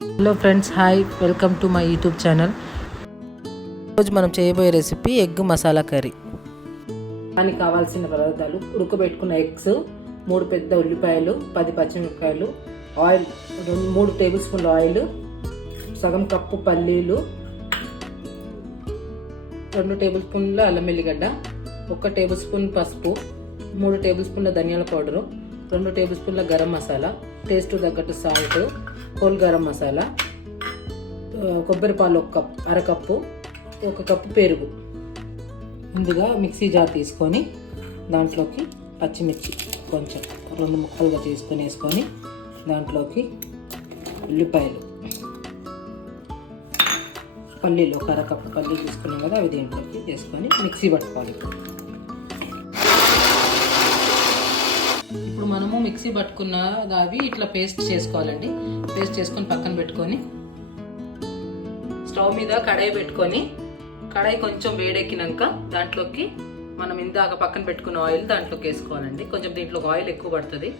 Hello friends, hi, welcome to my YouTube channel. ఈరోజు మనం చేయబోయే రెసిపీ ఎగ్ మసాలా కర్రీ. దానికి కావాల్సిన పదార్థాలు: ఉడకబెట్టుకున్న ఎగ్స్, 3 పెద్ద ఉల్లిపాయలు, 10 పచ్చిమిరపకాయలు, ఆయిల్ 3 టేబుల్ స్పూన్ల ఆయిల్, సగం కప్పు పల్లీలు, 2 టేబుల్ స్పూన్ల అల్లం వెల్లిగడ్డ, 1 టేబుల్ స్పూన్ పసుపు, 3 టేబుల్ స్పూన్ల ధనియాల పౌడరు, 2 టేబుల్ స్పూన్ల గరం మసాలా, టేస్ట్ తగ్గట్టు సాల్ట్, హోల్ గరం మసాలా, కొబ్బరి పాలు 1 కప్, అరకప్పు, 1 కప్పు పెరుగు. ముందుగా మిక్సీ జార్ తీసుకొని దాంట్లోకి పచ్చిమిర్చి కొంచెం 2 ముక్కలుగా తీసుకొని వేసుకొని దాంట్లోకి ఉల్లిపాయలు, పల్లీలు 1 అరకప్పు పల్లీలు తీసుకున్నాం కదా, అవి దీంట్లోకి వేసుకొని మిక్సీ పట్టుకోవాలి. ఇప్పుడు మనము మిక్సీ పట్టుకున్న అవి ఇట్లా పేస్ట్ చేసుకోవాలండి. పేస్ట్ చేసుకొని పక్కన పెట్టుకొని స్టవ్ మీద కడాయి పెట్టుకొని, కడాయి కొంచెం వేడెక్కినాక దాంట్లోకి మనం ఇందాక పక్కన పెట్టుకున్న ఆయిల్ దాంట్లోకి వేసుకోవాలండి. కొంచెం దీంట్లోకి ఆయిల్ ఎక్కువ పడుతుంది.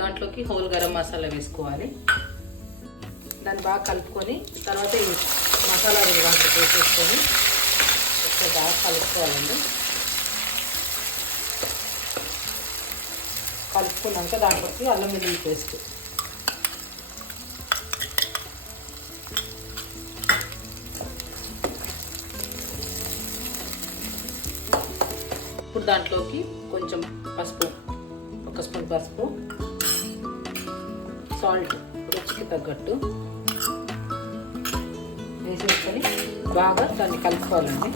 దాంట్లోకి హోల్ గరం మసాలా వేసుకోవాలి. దాన్ని బాగా కలుపుకొని తర్వాత ఈ మసాలా దాంట్లో వేసేసుకొని ఒకసారి బాగా కలుపుకోవాలండి. కలుపుకున్నాక దాంట్లోకి అల్లం వెల్లుల్లి పేస్ట్, ఇప్పుడు దాంట్లోకి కొంచెం పసుపు, 1 స్పూన్ పసుపు, సాల్ట్ రుచికి తగ్గట్టు వేసేసుకొని బాగా దాన్ని కలుపుకోవాలండి.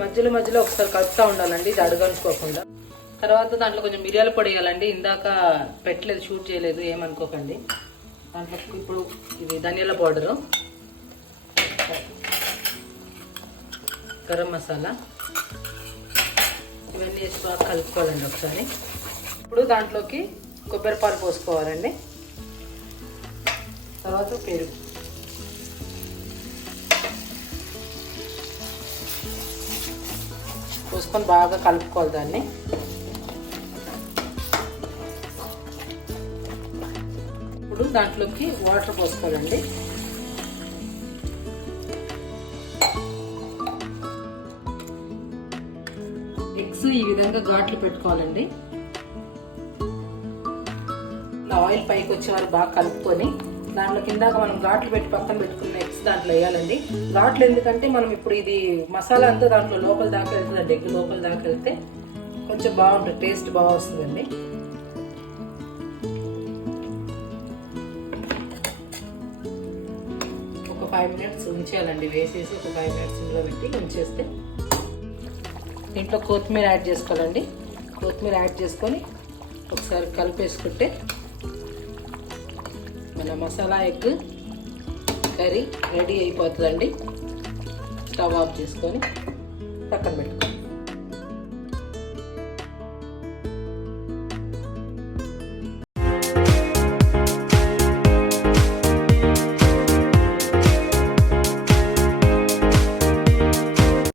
మధ్యలో మధ్యలో ఒకసారి కలుపుతూ ఉండాలండి, ఇది అడగనుకోకుండా. తర్వాత దాంట్లో కొంచెం మిరియాల పొడి వేయాలండి. ఇందాక పెట్టలేదు, షూట్ చేయలేదు, ఏమనుకోకండి. దాంట్లో ఇప్పుడు ఇది ధనియాల పౌడరు, గరం మసాలా, ఇవన్నీ వేసి బాగా కలుపుకోవాలండి ఒకసారి. ఇప్పుడు దాంట్లోకి కొబ్బరి పాలు పోసుకోవాలండి. తర్వాత పెరుగు, పోసుకొని బాగా కలుపుకోవాలి దాన్ని. ఇప్పుడు దాంట్లోకి వాటర్ పోసుకోవాలండి. ఎగ్స్ ఈ విధంగా ఘాట్లు పెట్టుకోవాలండి. ఆయిల్ పైకి వచ్చే వరకు బాగా కలుపుకొని దాంట్లో కిందాక మనం ఘాట్లు పెట్టి పక్కన పెట్టుకున్న ఎగ్స్ దాంట్లో వేయాలండి. ఘాట్లు ఎందుకంటే మనం ఇప్పుడు ఇది మసాలా అంతా దాంట్లో లోపల దాకా వెళ్తుందండి. ఎగ్ లోపల దాకా వెళ్తే కొంచెం బాగుంటుంది, టేస్ట్ బాగా వస్తుందండి. ఒక 5 మినిట్స్ ఉంచేయాలండి. వేసేసి ఒక 5 మినిట్స్ ఇందులో పెట్టి ఉంచేస్తే దీంట్లో కొత్తిమీర యాడ్ చేసుకోవాలండి. కొత్తిమీర యాడ్ చేసుకొని ఒకసారి కలిపేసుకుంటే మన మసాలా ఎగ్ కర్రీ రెడీ అయిపోతుందండి. స్టవ్ ఆఫ్ చేసుకొని పక్కన పెట్టుకోండి.